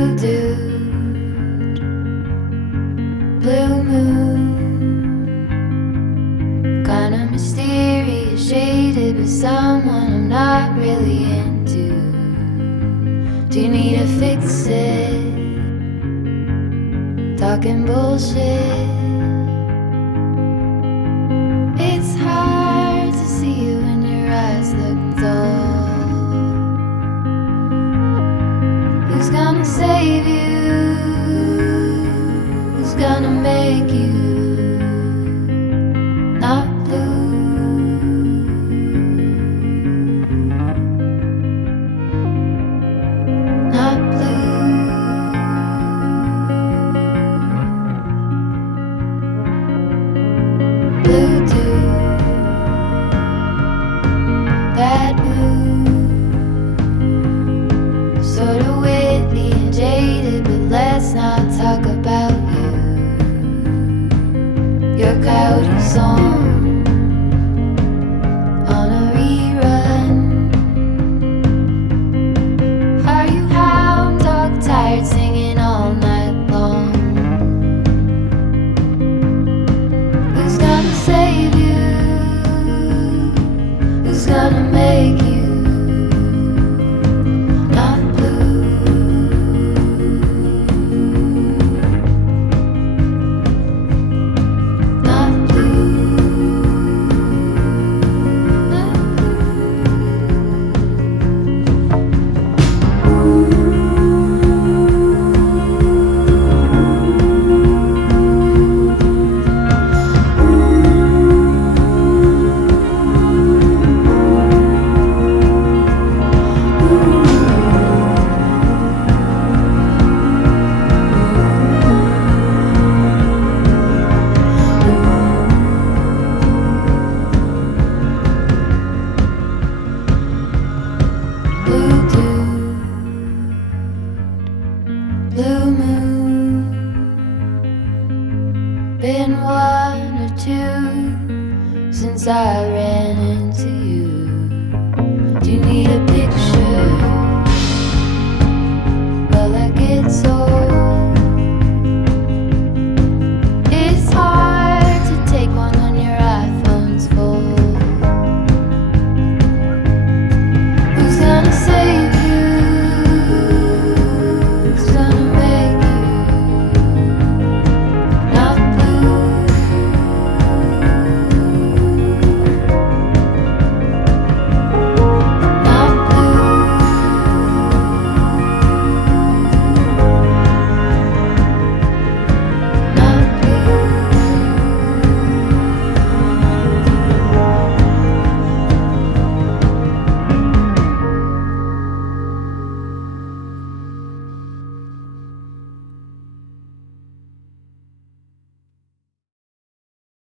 Blue dude, blue moon, kinda mysterious, shaded with someone I'm not really into. Do you need to fix it? Talking bullshit. It's hard to see you when your eyes look dull. Who's gonna save you? Who's gonna make you not blue? Not blue. Blue dude, that mood, sort of witty and jaded, but let's not talk about you. Your coyote song on a rerun. Are you hound dog tired, singing all night long? Who's gonna save you? Who's gonna make you not blue? Not blue. Not blue dude, blue moon, been one or two since I ran into you. Do you need a